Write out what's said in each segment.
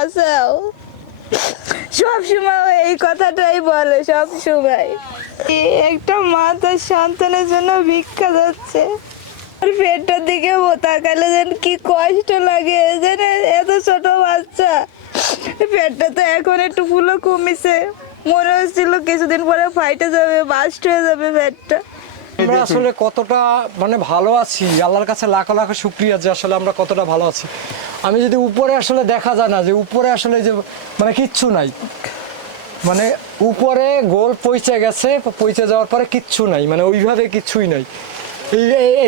বাঁচাও। সব সময় এই কথাটাই বলে, সব সময়। একটা মা তার সন্তানের জন্য ভিক্ষা যাচ্ছে, পেটটার দিকে তাকালে যেন কি কষ্ট লাগে, যেন এত ছোট বাচ্চা, পেটটা তো এখন একটু ফুলো কমেছে, মনে হচ্ছিল কিছুদিন পরে ফাইটে যাবে, বাস্ট হয়ে যাবে পেটটা। আমরা আসলে কতটা মানে ভালো আছি, আল্লাহর কাছে লাখো লাখো শুকরিয়া যে আসলে আমরা কতটা ভালো আছি। আমি যদি উপরে আসলে দেখা যায় না যে উপরে আসলে যে মানে কিচ্ছু নাই, মানে উপরে গোল পৌঁছে গেছে, পৌঁছে যাওয়ার পরে কিচ্ছু নাই, মানে ওইভাবে কিচ্ছুই নাই।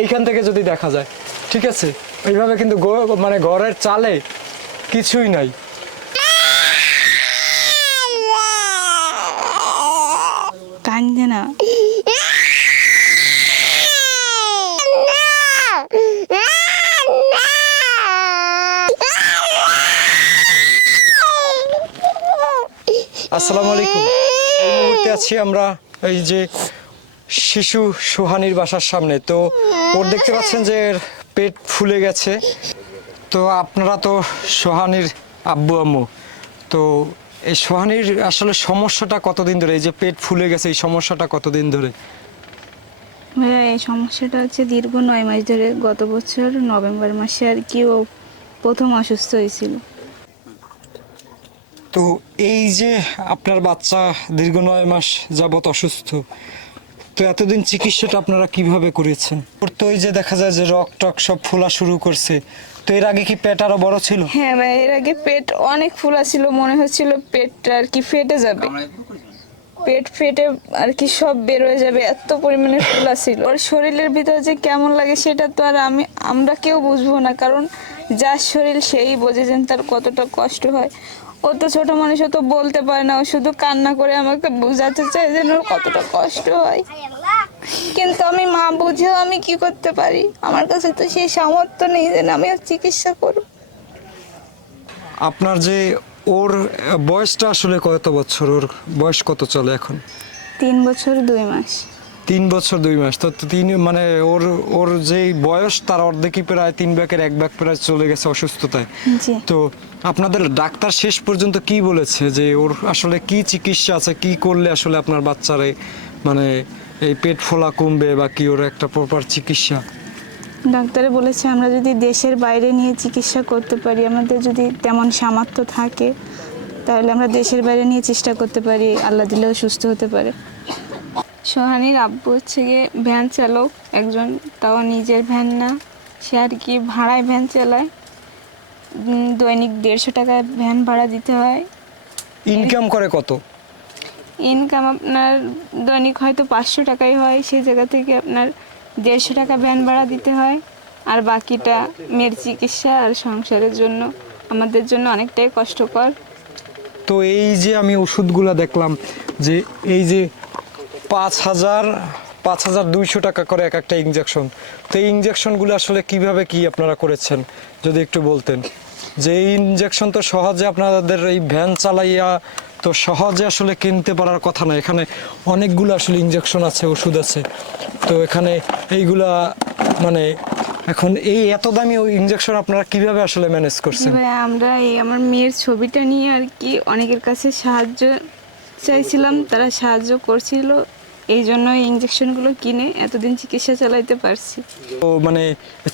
এইখান থেকে যদি দেখা যায়, ঠিক আছে, এইভাবে কিন্তু মানে ঘরের চালে কিছুই নাই। কান্দে না। আসসালামু আলাইকুম। এই মুহূর্তে আছি আমরা এই যে শিশু সোহানীর বাসার সামনে। তো ওর দেখতে পাচ্ছেন যে এর পেট ফুলে গেছে। তো আপনারা তো সোহানীর আব্বু আম্মু, তো এই সোহানীর আসলে সমস্যাটা কতদিন ধরে, এই যে পেট ফুলে গেছে এই সমস্যাটা কতদিন ধরে? ভাইয়া এই সমস্যাটা হচ্ছে দীর্ঘ 9 মাস ধরে। গত বছর নভেম্বর মাসে আর কি ও প্রথম অসুস্থ হয়েছিল। তো এই যে আপনার বাচ্চা দীর্ঘ 9 মাস যাবত অসুস্থ, তো এতদিন চিকিৎসাটা আপনারা কিভাবে করেছেন? ওর তো এই যে দেখা যায় যে রক টক সব ফোলা শুরু করছে, তো এর আগে কি পেট আরো বড় ছিল? হ্যাঁ ভাই, এর আগে পেট অনেক ফোলা ছিল, মনে হচ্ছিল পেটটা আর কি ফেটে যাবে, পেট ফেটে আর কি সব বের হয়ে যাবে, এত পরিমাণে ফোলা ছিল। ওর শরীরের ভিতরে যে কেমন লাগে সেটা তো আর আমরা কেউ বুঝবো না, কারণ যার শরীর সেই বোঝে যে তার কতটা কষ্ট হয়। ও তো ছোট মানুষ, ও তো বলতে পারে না, ও শুধু কান্না করে আমাকে বোঝাতে চায় যেন ওর কতটা কষ্ট হয়। কিন্তু আমি মা বুঝেও আমি কি করতে পারি? আমার কাছে তো সেই সামর্থ্য নেই যে আমি ওর চিকিৎসা করব। আপনার যে ওর বয়সটা আসলে কত বছর, ওর বয়স কত চলে এখন? 3 বছর 2 মাস। 3 বছর 2 মাস। তো তিন মানে ওর ওর যেই বয়স তার অর্ধেকই প্রায় 3 ভাগের 1 ভাগ প্রায় চলে গেছে অসুস্থতায়। জি। তো আপনাদের ডাক্তার শেষ পর্যন্ত কি বলেছে যে ওর আসলে কি চিকিৎসা আছে, কি করলে আসলে আপনার বাচ্চারে মানে এই পেট ফোলা কমবে বা কি ওর একটা প্রপার চিকিৎসা? ডাক্তারে বলেছে আমরা যদি দেশের বাইরে নিয়ে চিকিৎসা করতে পারি, আমাদের যদি তেমন সামর্থ্য থাকে তাহলে আমরা দেশের বাইরে নিয়ে চেষ্টা করতে পারি, আল্লাহ দিলেও সুস্থ হতে পারে। সোহানীর আব্বু হচ্ছে গিয়ে ভ্যান চালক একজন, তাও নিজের ভ্যান না, সে আর কি ভাড়ায় ভ্যান চালায়। দৈনিক 150 টাকা ভ্যান ভাড়া দিতে হয়। ইনকাম করে কত? ইনকাম আপনার দৈনিক হয়তো 500 টাকাই হয়, সেই জায়গা থেকে আপনার 150 টাকা ভ্যান ভাড়া দিতে হয়। আর বাকিটা মেয়ের চিকিৎসা আর সংসারের জন্য, আমাদের জন্য অনেকটাই কষ্টকর। তো এই যে আমি ওষুধগুলো দেখলাম যে এই যে 5,200 টাকা করে এক একটা ইনজেকশন, তো এই ইনজেকশনগুলো আসলে কিভাবে কি আপনারা করেছেন যদি একটু বলতেন? যে এই ইনজেকশন তো সহজে আপনাদের এই ভ্যান চালাইয়া তো সহজে আসলে কিনতে পারার কথা না, এখানে অনেকগুলো আসলে ইনজেকশন আছে, ওষুধ আছে, তো এখানে এইগুলা মানে এখন এই এত দামি ইনজেকশন আপনারা কিভাবে আসলে ম্যানেজ করছেন? ভাই আমরা এই আমার মেয়ের ছবিটা নিয়ে আর কি অনেকের কাছে সাহায্য চাইছিলাম, তারা সাহায্য করছিল, এই জন্য এই ইঞ্জেকশনগুলো কিনে এতদিন চিকিৎসা চালাইতে পারছি। তো মানে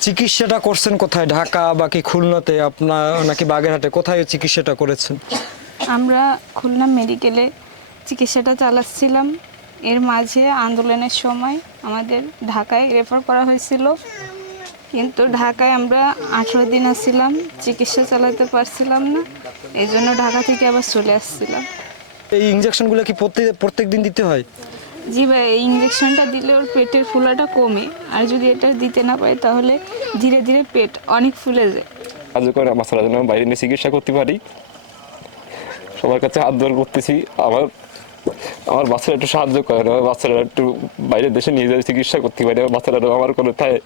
চিকিৎসাটা করছেন কোথায়, ঢাকা বা কি খুলনাতে আপনার নাকি বাগেরহাটে, কোথায় চিকিৎসাটা করেছেন? আমরা খুলনা মেডিকেলে চিকিৎসাটা চালাচ্ছিলাম, এর মাঝে আন্দোলনের সময় আমাদের ঢাকায় রেফার করা হয়েছিল, কিন্তু ঢাকায় আমরা 18 দিন আসছিলাম, চিকিৎসা চালাতে পারছিলাম না, এই জন্য ঢাকা থেকে আবার চলে আসছিলাম। এই ইনজেকশনগুলো কি প্রত্যেক দিন দিতে হয়? জি ভাই, এই ইঞ্জেকশনটা দিলে ওর পেটের ফোলাটা কমে, আর যদি এটা দিতে না পারে তাহলে ধীরে ধীরে পেট অনেক ফুলে যায়। সাহায্য করে আমার ছেলের জন্য বাইরে নিয়ে চিকিৎসা করতে পারি, সবার কাছে হাত ধরে করতেছি। আমার বাচ্চারা একটু সাহায্য করেন, আমার বাচ্চারা একটু বাইরের দেশে নিয়ে যাই চিকিৎসা করতে পারি, আমার বাচ্চারা আমার কোনো থাকে,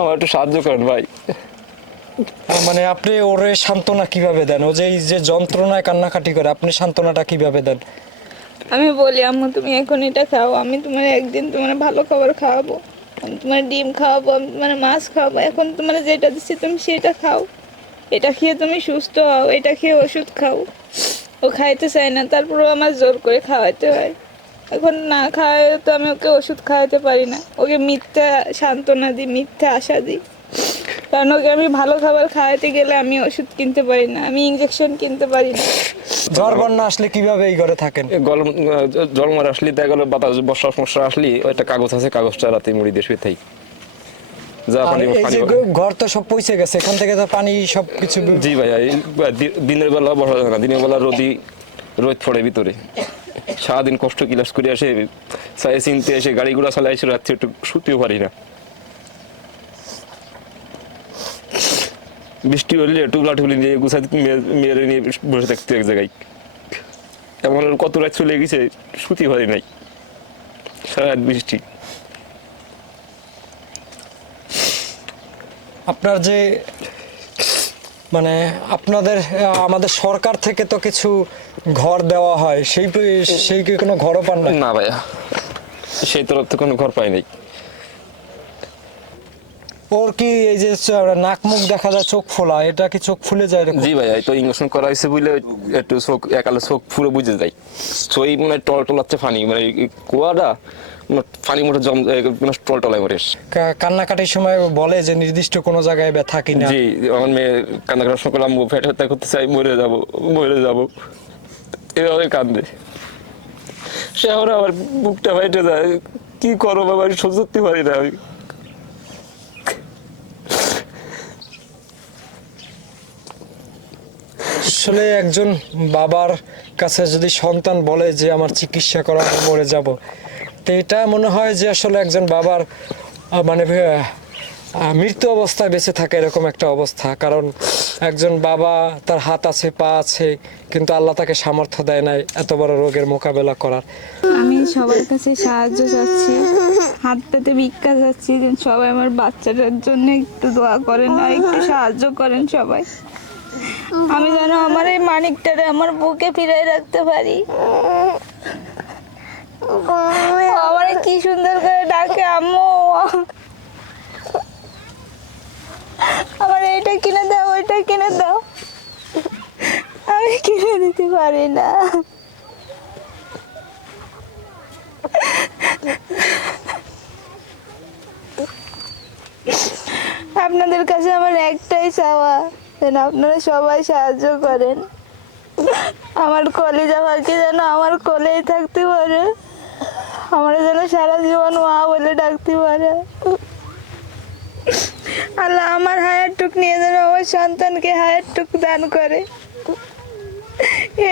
আমার একটু সাহায্য করেন ভাই। মানে আপনি ওরে সান্ত্বনা কিভাবে দেন? ও যে এই যে যন্ত্রণায় কান্নাকাটি করে, আপনি সান্ত্বনাটা কিভাবে দেন? আমি বলি আম্মু তুমি এখন এটা খাও, আমি তোমার একদিন তোমার ভালো খাবার খাওয়াবো, আমি তোমার ডিম খাওয়াবো, আমি তোমার মাছ খাওয়াবো, এখন তোমার যেটা দিচ্ছি তুমি সেটা খাও। এটা খেয়ে তুমি সুস্থ হও, এটা খেয়ে ওষুধ খাও। ও খাইতে চায় না, তারপরেও আমার জোর করে খাওয়াইতে হয়। এখন না খাওয়ায় তো আমি ওকে ওষুধ খাওয়াতে পারি না, ওকে মিথ্যা সান্ত্বনা দিই, মিথ্যা আশা দিই। কারণ ওকে আমি ভালো খাবার খাওয়াতে গেলে আমি ওষুধ কিনতে পারি না, আমি ইঞ্জেকশন কিনতে পারি না। ঝড় বন্যা আসলে কিভাবে এই ঘরে থাকেন? গরম জলমার আসলে দেখা গেলো বাতাস বর্ষার সমস্যা আসলে একটা কাগজ আছে, কাগজটা রাতে মুড়ি দিয়ে শুয়ে থাকি। যা আর পানি এই পানি যে ঘর তো সব পচে গেছে, এখান থেকে তো পানি সব কিছু। জি ভাইয়া, এই দিনের বেলা বসা যায় না, দিনের বেলা রোদ পড়ে ভিতরে। সারাদিন কষ্ট ক্লাস করে আসে, চাই চিনতে এসে গাড়ি ঘোড়া চালাই এসে রাত্রে একটু শুতেও পারি না। বৃষ্টি হলে টুবলা টুবলি নিয়ে গুছাই মেরে নিয়ে বসে থাকতে এক জায়গায়। এমন কত রাত চলে গেছে, শুতে পারি নাই, সারা রাত বৃষ্টি। আপনার যে মানে আপনাদের আমাদের সরকার থেকে তো কিছু ঘর দেওয়া হয়, সেই কি কোনো ঘরও পান না? না ভাইয়া, সেই তরফ থেকে কোনো ঘর পাই নাই। ওর কি এই যে নাক মুখ দেখা যায় চোখ ফোলা, এটা কি চোখ ফুলে যায় এরকম? জি ভাইয়া, এই তো ইঞ্জেকশন করা হয়েছে বুঝলে একটু চোখ একালে চোখ পুরো বুঝে যায়। সই মানে টল টলাচ্ছে ফানি, মানে কুয়াটা ফানি মোটে জম টল টলায় মরে। কান্নাকাটির সময় বলে যে নির্দিষ্ট কোনো জায়গায় ব্যথা কিনা? জি, আমার মেয়ে কান্না করার সময় করলাম ফেট হত্যা করতে চাই, মরে যাবো এভাবে কান্দে। সে এখন আমার বুকটা ফাইটে যায়, কি করো বাবা, আমি সহ্য করতে পারি না আমি। আসলে একজন বাবার কাছে যদি সন্তান বলে যে আমার চিকিৎসা করা, আমি মরে যাব, তো এটা মনে হয় যে আসলে একজন বাবার মানে মৃত্যু অবস্থায় বেঁচে থাকে এরকম একটা অবস্থা। কারণ একজন বাবা, তার হাত আছে, পা আছে, কিন্তু আল্লাহ তাকে সামর্থ্য দেয় নাই এত বড় রোগের মোকাবেলা করার। আমি সবার কাছে সাহায্য চাচ্ছি, হাত পেতে ভিক্ষা চাচ্ছি, সবাই আমার বাচ্চাটার জন্য একটু দোয়া করেন আর একটু সাহায্য করেন সবাই। আমি যেন আমার এই মানিকটারে আমার বুকে ফিরাই রাখতে পারি। আমার কি সুন্দর করে ডাকে আম্মু, আমার এইটা কিনে দাও, ওইটা কিনে দাও, আমি কিনে দিতে পারি না। আপনাদের কাছে আমার একটাই চাওয়া, যেন আপনারা সবাই সাহায্য করেন। আমার কলিজা পাখি যেন আমার কোলেই থাকতে পারে, আমার যেন সারা জীবন মা বলে ডাকতে পারে। আল্লাহ আমার হায়ার টুক নিয়ে যেন আমার সন্তানকে হায়ার টুক দান করে,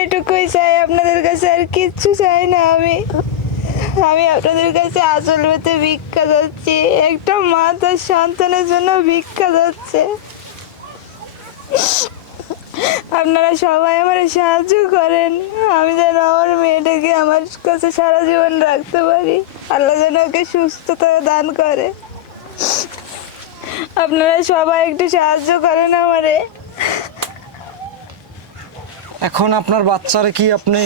এটুকুই চাই আপনাদের কাছে, আর কিচ্ছু চাই না। আমি আপনাদের কাছে আঁচল পেতে ভিক্ষা যাচ্ছি, একটা মা তার সন্তানের জন্য ভিক্ষা যাচ্ছে। আপনারা সবাই আমার সাহায্য করেন, আমি যেন আমার মেয়েটাকে আমার কাছে সারা জীবন রাখতে পারি, আল্লাহ যেন ওকে সুস্থতা দান করে। আপনারা সবাই একটু সাহায্য করেন আমারে। এখন আপনার বাচ্চারে কি আপনি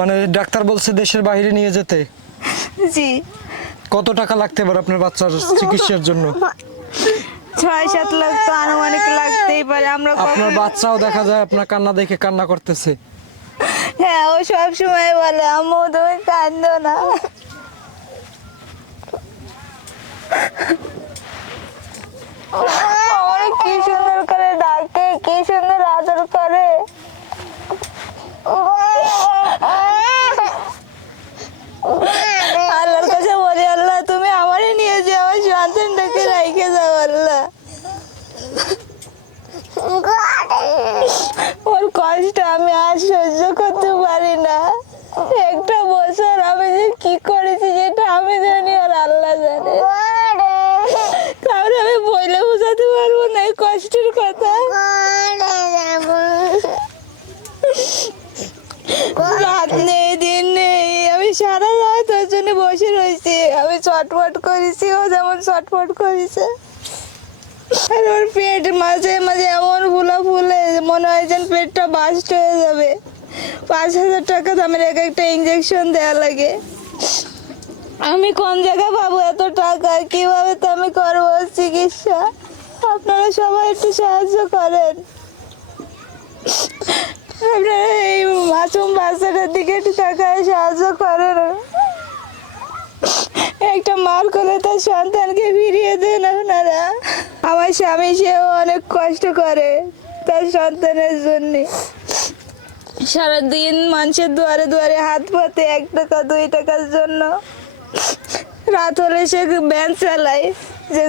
মানে ডাক্তার বলছে দেশের বাইরে নিয়ে যেতে? জি। কত টাকা লাগতে পারে আপনার বাচ্চার চিকিৎসার জন্য? 6-7 লাখ তো আনুমানিক লাগতেই পারে। আমরা আপনার বাচ্চাও দেখা যায় আপনার কান্না দেখে কান্না করতেছে। হ্যাঁ, ও সব সময় বলে আম্মু তুমি কাঁদো না। আমার কি সুন্দর করে ডাকে, কি সুন্দর আদর করে। আল্লাহর কাছে বলি, আল্লাহ তুমি আমারই নিয়ে যে আমার সন্তানটাকে রেখে যাও আল্লাহ। ওর কষ্ট আমি আর সহ্য করতে পারি না। একটা বছর আমি যে কি করেছি যেটা আমি জানি আর আল্লাহ জানে, কারণ আমি বলে বোঝাতে পারবো না এই কষ্টের কথা। রাত নেই, দিন নেই, আমি সারা রাত ওর জন্য বসে রয়েছি। আমি ছটফট করেছি, ও যেমন ছটফট করেছে। আর ওর পেট মাঝে মাঝে এমন ফুলে মনে হয় যেন পেটটা বাস্ট হয়ে যাবে। 5,000 টাকা দামের একটা ইঞ্জেকশন দেওয়া লাগে। আমি কোন জায়গায় পাবো এত টাকা? কিভাবে তো আমি করবো চিকিৎসা? আপনারা সবাই একটু সাহায্য করেন, আপনারা এই মাসুম বাচ্চাটার দিকে একটু তাকায় সাহায্য করেন। একটা মার কোলে তার সন্তানকে ফিরিয়ে দেন আপনারা। আমার স্বামী সেও অনেক কষ্ট করে তার সন্তানের জন্য, সারাদিন মানুষের দুয়ারে দুয়ারে হাত পাতে 1 টাকা 2 টাকার জন্য। রাত হলে সে ভ্যান চালায়, যে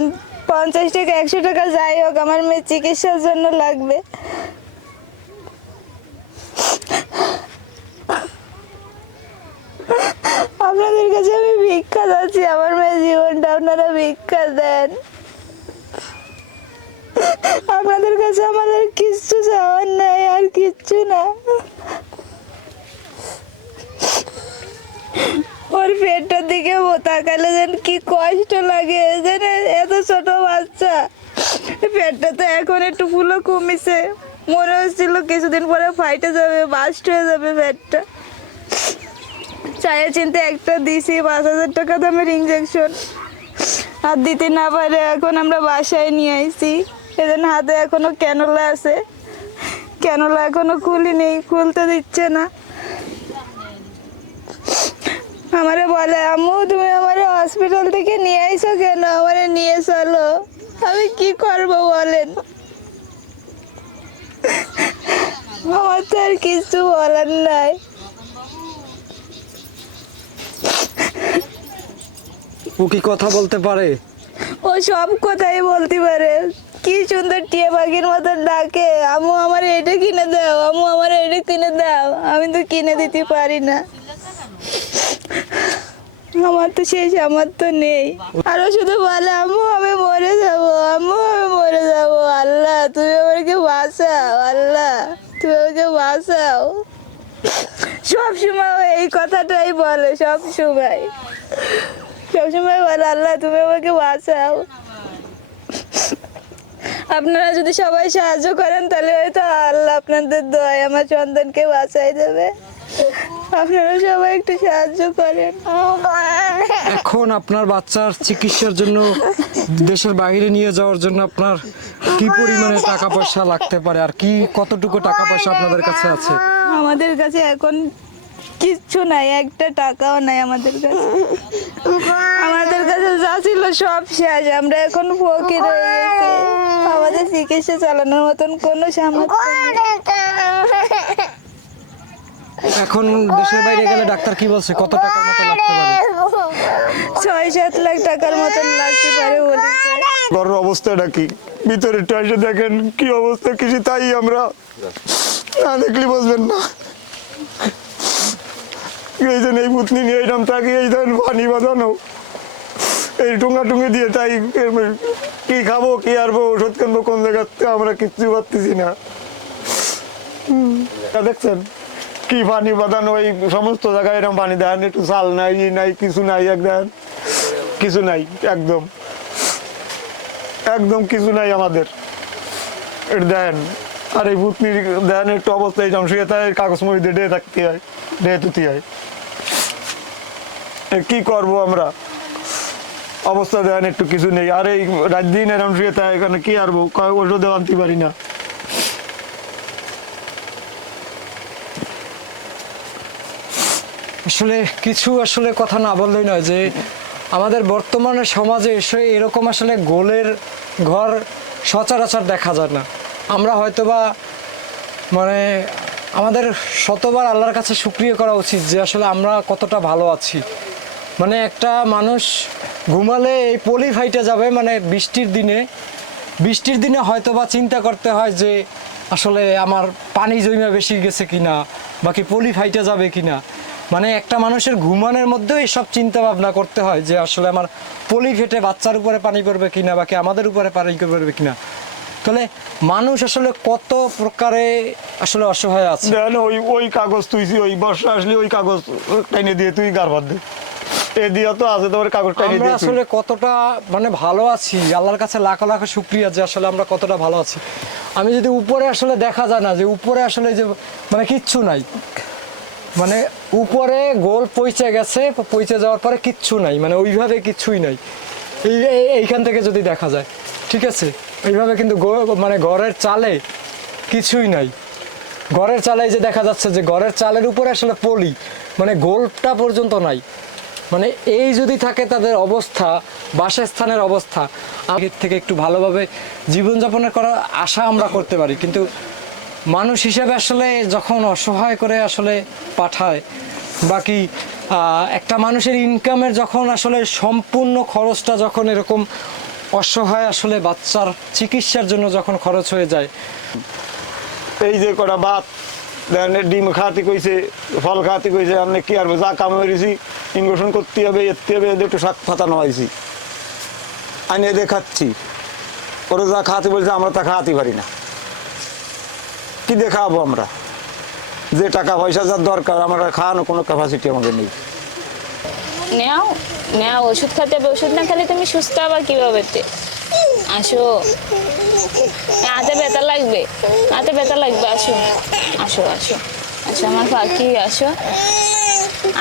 50 টাকা 100 টাকা যাই হোক আমার মেয়ের চিকিৎসার জন্য লাগবে। আপনাদের কাছে আমি ভিক্ষা চাচ্ছি, আমার মেয়ের জীবনটা আপনারা ভিক্ষা দেন। আপনাদের কাছে আমাদের কিচ্ছু চাওয়ার নাই, আর কিচ্ছু না। ওর পেটটার দিকে তাকালে যেন কি কষ্ট লাগে, যেন এত ছোট বাচ্চা, পেটটা তো এখন একটু ফুলো কমিছে, মনে হচ্ছিল কিছুদিন পরে ফাইটে যাবে, বাস্ট হয়ে যাবে পেটটা। চায়ে চিনতে একটা দিছি 5,000 টাকা দামের ইঞ্জেকশন, আর দিতে না পারে এখন আমরা বাসায় নিয়ে আইছি। এদের হাতে এখনো ক্যানোলা আছে, ক্যানোলা এখনো খুলিনি, খুলতে দিচ্ছে না। আমারে বলে আম্মু তুমি আমারে হসপিটাল থেকে নিয়ে আইছো কেন, আমারে নিয়ে চলো। আমি কি করব বলেন, আমার তো আর কিছু বলার নাই। ও কি কথা বলতে পারে? ও সব কথাই বলতে পারে, কি সুন্দর টিয়া পাখির মতো ডাকে, আম্মু আমার এটা কিনে দাও, আম্মু আমার এটা কিনে দাও। আমি তো কিনে দিতে পারি না, আমার তো সেই সামর্থ্য নেই। আরো শুধু বলে আম্মু আমি মরে যাবো, আম্মু আমি মরে যাবো, আল্লাহ তুমি আমাকে বাঁচাও, আল্লাহ তুমি আমাকে বাঁচাও। সব সময় এই কথাটাই বলে, সব সময় সবসময় বলে আল্লাহ তুমি আমাকে বাঁচাও। আপনারা যদি সবাই সাহায্য করেন তাহলে হয়তো আল্লাহ আপনাদের দোয়ায় আমার সন্তানকে বাঁচাই দেবে। আপনারা সবাই একটু সাহায্য করেন। এখন আপনার বাচ্চার চিকিৎসার জন্য দেশের বাইরে নিয়ে যাওয়ার জন্য আপনার কি পরিমাণে টাকা পয়সা লাগতে পারে, আর কি কতটুকু টাকা পয়সা আপনাদের কাছে আছে? আমাদের কাছে এখন কিচ্ছু নাই, একটা টাকাও নাই আমাদের কাছে। আমাদের কাছে যা ছিল সব শেষ, আমরা এখন ফকির হয়ে গেছি, আমাদের চিকিৎসা চালানোর মতন কোনো সামর্থ্য নেই। এখন দেশের বাইরে গেলে ডাক্তার কি বলছে কত টাকার মতো লাগতে পারে? 6-7 লাখ টাকার মতন লাগতে পারে বলেছে। ঘরের অবস্থাটা কি, ভিতরে একটু এসে দেখেন কি অবস্থা, কিছু তাই আমরা না দেখলে বুঝবেন না। এই জন্য এই পুতনি নিয়ে এরকম থাকি, এই ধরেন পানি বাঁধানো, এই টুঙ্গা টুঙ্গি দিয়ে তাই কি খাবো কি আরবো, ওষুধ কিনবো কোন জায়গাতে আমরা কিচ্ছু পারতেছি না। দেখছেন কি পানি বাঁধানো, এই সমস্ত জায়গায় এরকম পানি দেন, একটু চাল নাই নাই কিছু নাই, একদম কিছু নাই, একদম একদম কিছু নাই আমাদের, এটা দেন। আর এই ভূতনির দেন একটু অবস্থা এই শুয়ে তাই কাগজ মরি দিয়ে ডেয়ে থাকতে হয়, ডেয়ে তুতি হয়। কি করবো আমরা, অবস্থা দেন একটু কিছু নেই। আর এই রাত দিন এরকম শুয়ে তাই এখানে কি আরবো, ওষুধও আনতে পারি না। আসলে কিছু আসলে কথা না বললেই নয় যে আমাদের বর্তমানে সমাজে এসে এরকম আসলে গোলের ঘর সচরাচর দেখা যায় না। আমরা হয়তোবা মানে আমাদের শতবার আল্লাহর কাছে শুকরিয়া করা উচিত যে আসলে আমরা কতটা ভালো আছি। মানে একটা মানুষ ঘুমালে এই পলি ফাইটে যাবে, মানে বৃষ্টির দিনে হয়তোবা চিন্তা করতে হয় যে আসলে আমার পানি জমা বেশি গেছে কিনা, বাকি পলি ফাইটে যাবে কিনা। মানে একটা মানুষের ঘুমানোর মধ্যেও এইসব চিন্তা ভাবনা করতে হয় যে আসলে আমার পলি ফেটে বাচ্চার উপরে পানি পড়বে কিনা, বাকি আমাদের উপরে পানি পড়বে কিনা। তাহলে মানুষ আসলে কত প্রকারে আসলে অসহায় আছে। দেন ওই কাগজ তুইছি, ওই বর্ষা আসলে ওই কাগজ টাইনে দিয়ে তুই গার বাদ দে, এ দিয়ে তো আছে তোমার কাগজ টাইনে আমরা দিয়ে। আসলে কতটা মানে ভালো আছি, আল্লাহর কাছে লাখ লাখ শুকরিয়া যে আসলে আমরা কতটা ভালো আছি। আমি যদি উপরে আসলে দেখা যায় না যে উপরে আসলে যে মানে কিচ্ছু নাই, মানে উপরে গোল পৌঁছে গেছে, পৌঁছে যাওয়ার পরে কিচ্ছু নাই, মানে ওইভাবে কিচ্ছুই নাই এইখান থেকে যদি দেখা যায়, ঠিক আছে। এইভাবে কিন্তু মানে ঘরের চালে কিছুই নাই। ঘরের চালে যে দেখা যাচ্ছে যে ঘরের চালের উপরে আসলে পলি, মানে গোলটা পর্যন্ত নাই। মানে এই যদি থাকে তাদের অবস্থা, বাসস্থানের অবস্থা, আগের থেকে একটু ভালোভাবে জীবনযাপনের করার আশা আমরা করতে পারি। কিন্তু মানুষ হিসেবে আসলে যখন অসহায় করে আসলে পাঠায়, বাকি একটা মানুষের ইনকামের যখন আসলে সম্পূর্ণ খরচটা যখন এরকম অসহায় আসলে বাচ্চার চিকিৎসার জন্য যখন খরচ হয়ে যায়, এই যে কটা ভাত দেখেন, ডিম খাওয়াতে কইছে, ফল খাওয়াতে কইছে, আপনি কি আর যা কামে করেছি ইনভেশন করতে হবে, এতে হবে, এদের একটু শাক পাতা নেওয়াইছি, আমি এদের খাচ্ছি। ওরা যা খাওয়াতে বলছে আমরা তা খাওয়াতে পারি না, কি দিয়ে খাওয়াবো আমরা? যে টাকা পয়সা যার দরকার আমরা খাওয়ানো কোনো ক্যাপাসিটি আমাদের নেই। নেও নেও, ওষুধ খেতে হবে, ওষুধ না খেলে তুমি সুস্থ হবা কিভাবে? আসো, হাতে ব্যথা লাগবে, হাতে ব্যথা লাগবে, আসো আসো আসো আসো আমার পাখি, আসো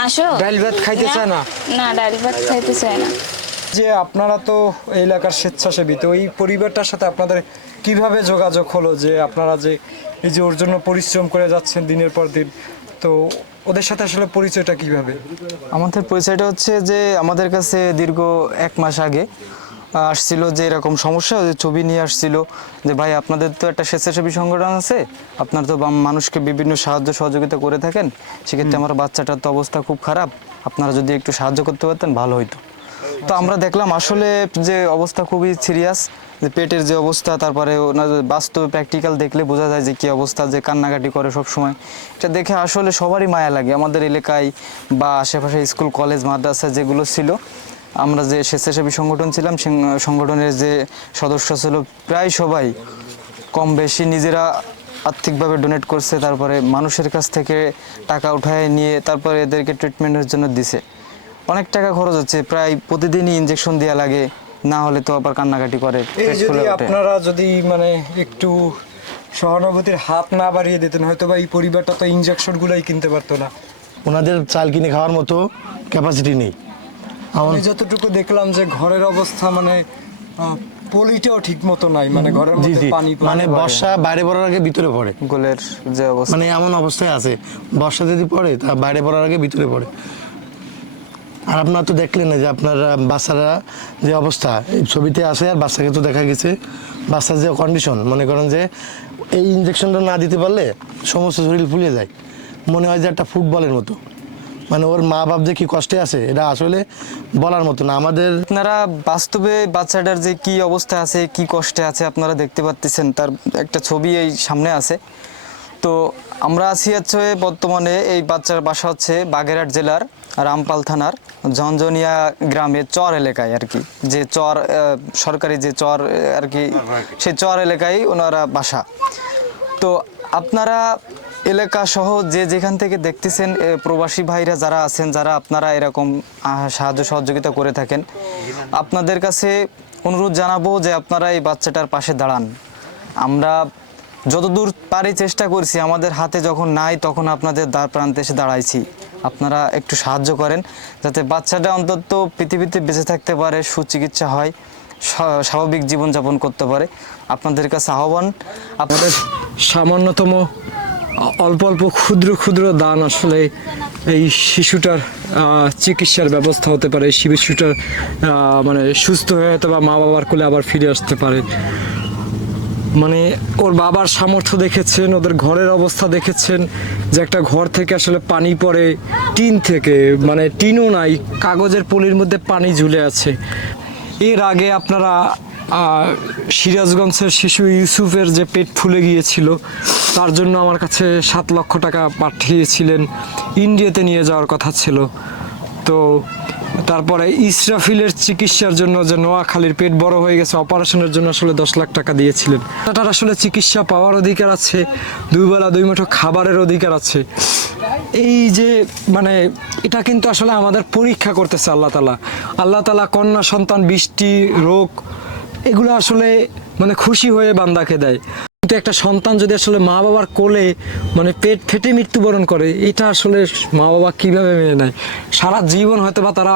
আসো। ডাল ভাত খাইতে চায় না? না, ডাল ভাত খাইতে চায় না। যে আপনারা তো এই এলাকার স্বেচ্ছাসেবী, তো এই পরিবারটার সাথে আপনাদের কিভাবে যোগাযোগ হলো যে আপনারা যে এই যে ওর জন্য পরিশ্রম করে যাচ্ছেন দিনের পর দিন, তো ওদের সাথে আসলে পরিচয়টা কিভাবে? আমাদের পরিচয়টা হচ্ছে যে আমাদের কাছে দীর্ঘ 1 মাস আগে আসছিল যে এরকম সমস্যা, যে ছবি নিয়ে আসছিল যে ভাই আপনাদের তো একটা স্বেচ্ছাসেবী সংগঠন আছে, আপনারা তো মানুষকে বিভিন্ন সাহায্য সহযোগিতা করে থাকেন, সেক্ষেত্রে আমার বাচ্চাটার তো অবস্থা খুব খারাপ, আপনারা যদি একটু সাহায্য করতে পারতেন ভালো হইতো। তো আমরা দেখলাম আসলে যে অবস্থা খুবই সিরিয়াস, যে পেটের যে অবস্থা, তারপরে ওনার বাস্তবে প্র্যাকটিক্যাল দেখলে বোঝা যায় যে কী অবস্থা, যে কান্নাকাটি করে সব সময়। এটা দেখে আসলে সবারই মায়া লাগে। আমাদের এলাকায় বা আশেপাশে স্কুল কলেজ মাদ্রাসা যেগুলো ছিল, আমরা যে স্বেচ্ছাসেবী সংগঠন ছিলাম, সংগঠনের যে সদস্য ছিল প্রায় সবাই কম বেশি নিজেরা আর্থিকভাবে ডোনেট করছে, তারপরে মানুষের কাছ থেকে টাকা উঠায় নিয়ে তারপরে এদেরকে ট্রিটমেন্টের জন্য দিছে। অনেক টাকা খরচ হচ্ছে, প্রায় প্রতিদিনই ইনজেকশন দেওয়া লাগে, না হলে তো আবার কান্নাকাটি করে, এই পেট ফুলে যদি ওঠে। আপনারা যদি মানে একটু সহানুভূতির হাত না বাড়িয়ে দিতেন, হয়তো বা এই পরিবারটা তো ইনজেকশনগুলোই কিনতে পারতো না। ওনাদের চাল কিনে খাওয়ার মতো ক্যাপাসিটি নেই। আমি যতটুকু দেখলাম যে ঘরের অবস্থা মানে পলিটাও ঠিক মতো নাই, মানে ঘরের জি মধ্যে জি, পানি মানে বর্ষা বাইরে পড়ার আগে ভিতরে পড়ে, গোলের যে অবস্থা, মানে এমন অবস্থায় আছে বর্ষা যদি পড়ে তা বাইরে পড়ার আগে ভিতরে পড়ে। আর আপনারা তো দেখলেন না যে আপনার বাচ্চারা যে অবস্থা এই ছবিতে আছে, আর বাচ্চাকে তো দেখা গেছে বাচ্চার যে কন্ডিশন, মনে করেন যে এই ইনজেকশনটা না দিতে পারলে সমস্ত শরীর ফুলে যায়, মনে হয় যে একটা ফুটবলের মতো। মানে ওর মা বাপ যে কি কষ্টে আছে এটা আসলে বলার মতো না। আমাদের আপনারা বাস্তবে বাচ্চাটার যে কি অবস্থা আছে, কি কষ্টে আছে আপনারা দেখতে পাচ্ছেন, তার একটা ছবি এই সামনে আছে। তো আমরা আছি হচ্ছে বর্তমানে এই বাচ্চার বাসা হচ্ছে বাগেরহাট জেলার রামপাল থানার ঝনঝনিয়া গ্রামের চর এলাকায় আর কি, যে চর সরকারি যে চর আর কি, সেই চর এলাকায় ওনারা বাসা। তো আপনারা এলাকা সহ যে যেখান থেকে দেখতেছেন প্রবাসী ভাইরা যারা আছেন, যারা আপনারা এরকম সাহায্য সহযোগিতা করে থাকেন, আপনাদের কাছে অনুরোধ জানাবো যে আপনারা এই বাচ্চাটার পাশে দাঁড়ান। আমরা যতদূর পারি চেষ্টা করছি, আমাদের হাতে যখন নাই তখন আপনাদের দ্বার প্রান্তে এসে দাঁড়াইছি। আপনারা একটু সাহায্য করেন যাতে বাচ্চাটা অন্তত পৃথিবীতে বেঁচে থাকতে পারে, সুচিকিৎসা হয়, স্বাভাবিক জীবনযাপন করতে পারে। আপনাদের কাছে আহ্বান, আমাদের সামান্যতম অল্প অল্প ক্ষুদ্র ক্ষুদ্র দান আসলে এই শিশুটার চিকিৎসার ব্যবস্থা হতে পারে, শিশুটার মানে সুস্থ হয়ে হয়তো বা মা বাবার কোলে আবার ফিরে আসতে পারে। মানে ওর বাবার সামর্থ্য দেখেছেন, ওদের ঘরের অবস্থা দেখেছেন, যে একটা ঘর থেকে আসলে পানি পড়ে, টিন থেকে, মানে টিনও নাই, কাগজের পলির মধ্যে পানি ঝুলে আছে। এর আগে আপনারা সিরাজগঞ্জের শিশু ইউসুফের যে পেট ফুলে গিয়েছিল, তার জন্য আমার কাছে 7 লক্ষ টাকা পাঠিয়েছিলেন, ইন্ডিয়াতে নিয়ে যাওয়ার কথা ছিল। তো তারপরে ইসরাফিলের চিকিৎসার জন্য, যে নোয়াখালীর পেট বড় হয়ে গেছে, অপারেশনের জন্য আসলে 10 লাখ টাকা দিয়েছিলেন। তার আসলে চিকিৎসা পাওয়ার অধিকার আছে, 2 বেলা 2 মুঠো খাবারের অধিকার আছে। এই যে মানে এটা কিন্তু আসলে আমাদের পরীক্ষা করতেছে আল্লাহ তাআলা কন্যা সন্তান, বৃষ্টি, রোগ, এগুলো আসলে মানে খুশি হয়ে বান্দাকে দেয়। কিন্তু একটা সন্তান যদি আসলে মা বাবার কোলে মানে পেট ফেটে মৃত্যুবরণ করে, এটা আসলে মা বাবা কিভাবে মেনে নেয়? সারা জীবন হয়তো বা তারা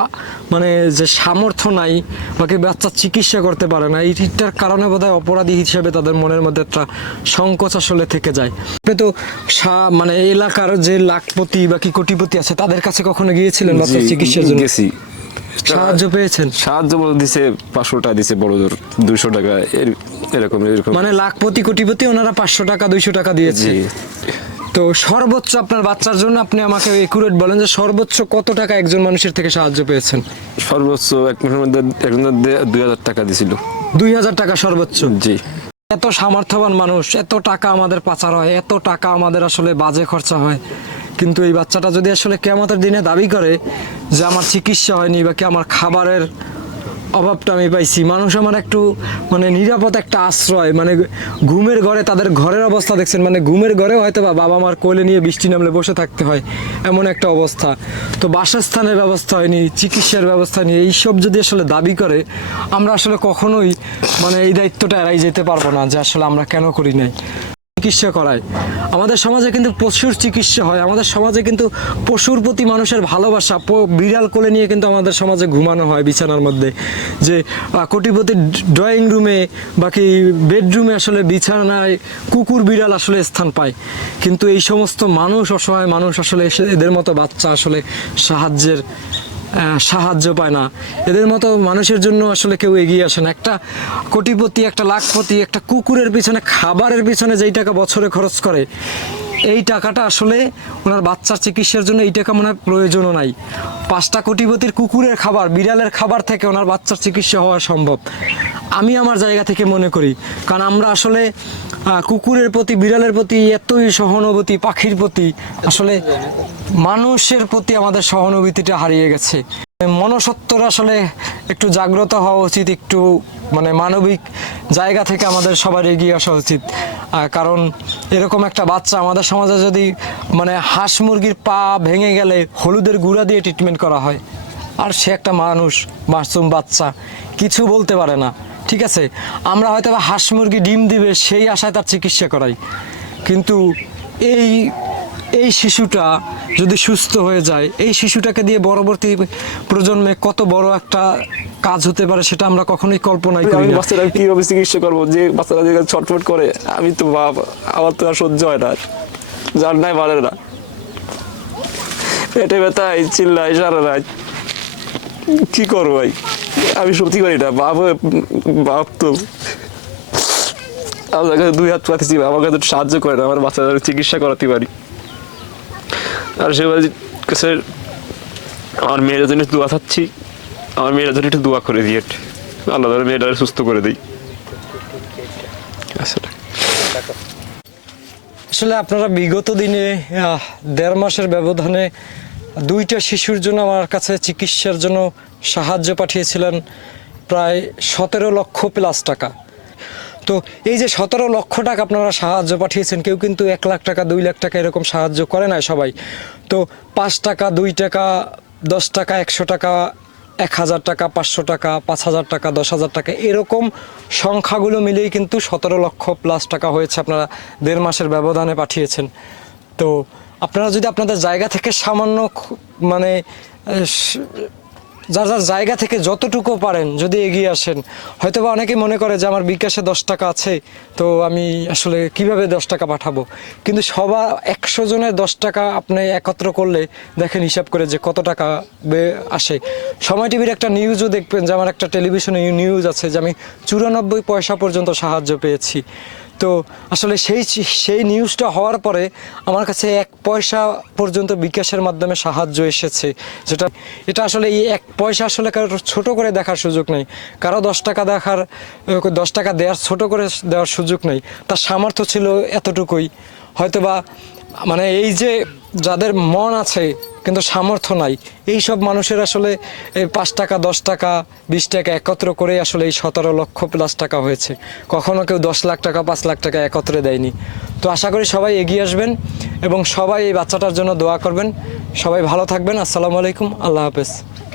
মানে যে সামর্থ্য নাই বাকি বাচ্চার চিকিৎসা করতে পারে না, এইটার কারণে বোধহয় অপরাধী হিসেবে তাদের মনের মধ্যে একটা সংকোচ আসলে থেকে যায়। আপনি তো মানে এলাকার যে লাখপতি বা কি কোটিপতি আছে তাদের কাছে কখনো গিয়েছিলেন বাচ্চার চিকিৎসার জন্য? গেছি। সাহায্য পেয়েছেন? সাহায্য বলে দিছে 500 টাকা দিছে, বড় জোর 200 টাকা, এরকম। মানে লাখপতি কোটিপতি ওনারা 500 টাকা 200 টাকা দিয়েছে। জি। তো সর্বোচ্চ আপনার বাচ্চার জন্য আপনি আমাকে একুরেট বলেন যে সর্বোচ্চ কত টাকা একজন মানুষের থেকে সাহায্য পেয়েছেন? সর্বোচ্চ এক মাসের মধ্যে একজনের 2000 টাকা দিছিল। 2000 টাকা সর্বোচ্চ? জি। এত সামর্থ্যবান মানুষ, এত টাকা আমাদের পাচার হয়, এত টাকা আমাদের আসলে বাজে খরচা হয়, কিন্তু এই বাচ্চাটা যদি আসলে কিয়ামতের দিনে দাবি করে যে আমার চিকিৎসা হয়নি বা কি আমার খাবারের অভাবটা আমি পাইছি, মানুষ আমার একটু মানে নিরাপদ একটা আশ্রয়, মানে ঘুমের ঘরে, তাদের ঘরের অবস্থা দেখছেন, মানে ঘুমের ঘরেও হয়তো বা বাবা মার কোলে নিয়ে বৃষ্টি নামলে বসে থাকতে হয়, এমন একটা অবস্থা। তো বাসস্থানের ব্যবস্থা হয়নি, চিকিৎসার ব্যবস্থা নেই, এইসব যদি আসলে দাবি করে, আমরা আসলে কখনোই মানে এই দায়িত্বটা এড়াই যেতে পারবো না যে আসলে আমরা কেন করি নাই। চিকিৎসা করায় আমাদের সমাজে কিন্তু প্রচুর চিকিৎসা হয়, আমাদের সমাজে কিন্তু পশুর প্রতি মানুষের ভালোবাসা, বিড়াল কোলে নিয়ে কিন্তু আমাদের সমাজে ঘুমানো হয় বিছানার মধ্যে, যে কোটিপতির ড্রয়িং রুমে বাকি বেডরুমে আসলে বিছানায় কুকুর বিড়াল আসলে স্থান পায়, কিন্তু এই সমস্ত মানুষ, অসহায় মানুষ আসলে এদের মতো বাচ্চা আসলে সাহায্য পায় না, এদের মতো মানুষের জন্য আসলে কেউ এগিয়ে আসে না। একটা কোটিপতি, একটা লাখপতি একটা কুকুরের পিছনে, খাবারের পিছনে যেই টাকা বছরে খরচ করে, এই টাকাটা আসলে ওনার বাচ্চার চিকিৎসার জন্য এই টাকা মনে হয় প্রয়োজনও নাই। 5টা কোটিপতির কুকুরের খাবার, বিড়ালের খাবার থেকে ওনার বাচ্চার চিকিৎসা হওয়া সম্ভব, আমি আমার জায়গা থেকে মনে করি। কারণ আমরা আসলে কুকুরের প্রতি, বিড়ালের প্রতি এতই সহানুভূতি, পাখির প্রতি, আসলে মানুষের প্রতি আমাদের সহানুভূতিটা হারিয়ে গেছে। মনসত্বর আসলে একটু জাগ্রত হওয়া উচিত, একটু মানে মানবিক জায়গা থেকে আমাদের সবার এগিয়ে আসা উচিত। কারণ এরকম একটা বাচ্চা আমাদের সমাজে যদি মানে হাঁস মুরগির পা ভেঙে গেলে হলুদের গুঁড়া দিয়ে ট্রিটমেন্ট করা হয়, আর সে একটা মানুষ, মাসুম বাচ্চা, কিছু বলতে পারে না, ঠিক আছে, আমরা হয়তো বা হাঁস মুরগি ডিম দিবে সেই আশায় তার চিকিৎসা করাই, কিন্তু এই শিশুটা যদি সুস্থ হয়ে যায়, এই শিশুটাকে দিয়ে পরবর্তী প্রজন্মে কত বড় একটা কাজ হতে পারে সেটা আমরা কখনোই কল্পনাই করি আমি না। বাচ্চারা কিভাবে চিকিৎসা করবো? যে বাচ্চারা যে ছটফট করে, আমি তো বাপ, আমার তো আর সহ্য হয় না, যার নাই পারে না, পেটে ব্যথায় চিল্লাই সারা রাত, কি করবো ভাই? আমি সত্যি করি না, বাপ তো আমার কাছে 2 হাত পাতেছি, আমার কাছে সাহায্য করে না, আমার বাচ্চাদের চিকিৎসা করাতে পারি। আর সে কাছে আমার মেয়ের জন্য দোয়া চাচ্ছি, আমার মেয়ের জন্য একটু দোয়া করে দিয়ে আল্লাহ তাআলা মেয়েটা সুস্থ করে দিই। আসলে আপনারা বিগত দিনে 1.5 মাসের ব্যবধানে 2টা শিশুর জন্য আমার কাছে চিকিৎসার জন্য সাহায্য পাঠিয়েছিলেন প্রায় 17 লক্ষ প্লাস টাকা। তো এই যে 17 লক্ষ টাকা আপনারা সাহায্য পাঠিয়েছেন, কেউ কিন্তু 1 লাখ টাকা 2 লাখ টাকা এরকম সাহায্য করে না সবাই। তো 5 টাকা 2 টাকা 10 টাকা 100 টাকা 1000 টাকা 500 টাকা 5000 টাকা 10,000 টাকা এরকম সংখ্যাগুলো মিলেই কিন্তু 17 লক্ষ প্লাস টাকা হয়েছে, আপনারা 1.5 মাসের ব্যবধানে পাঠিয়েছেন। তো আপনারা যদি আপনাদের জায়গা থেকে সামান্য মানে যার যার জায়গা থেকে যতটুকু পারেন যদি এগিয়ে আসেন, হয়তো বা অনেকেই মনে করে যে আমার বিকাশে 10 টাকা আছে, তো আমি আসলে কিভাবে 10 টাকা পাঠাবো, কিন্তু সবার 100 জনের 10 টাকা আপনি একত্র করলে দেখেন হিসাব করে যে কত টাকা আসে। সময় টিভির একটা নিউজও দেখবেন যে আমার একটা টেলিভিশনে নিউজ আছে যে আমি 94 পয়সা পর্যন্ত সাহায্য পেয়েছি। তো আসলে সেই নিউজটা হওয়ার পরে আমার কাছে 1 পয়সা পর্যন্ত বিকাশের মাধ্যমে সাহায্য এসেছে, এটা আসলে এই 1 পয়সা আসলে কারো ছোট করে দেখার সুযোগ নেই, কারো 10 টাকা দেওয়ার ছোট করে দেওয়ার সুযোগ নেই, তার সামর্থ্য ছিল এতটুকুই। হয়তোবা মানে এই যে যাদের মন আছে কিন্তু সামর্থ্য নাই, এই সব মানুষের আসলে এই 5 টাকা 10 টাকা 20 টাকা একত্র করে আসলে এই 17 লক্ষ প্লাস টাকা হয়েছে। কখনো কেউ 10 লাখ টাকা 5 লাখ টাকা একত্রে দেয়নি। তো আশা করি সবাই এগিয়ে আসবেন এবং সবাই এই বাচ্চাটার জন্য দোয়া করবেন। সবাই ভালো থাকবেন। আসসালামু আলাইকুম, আল্লাহ হাফেজ।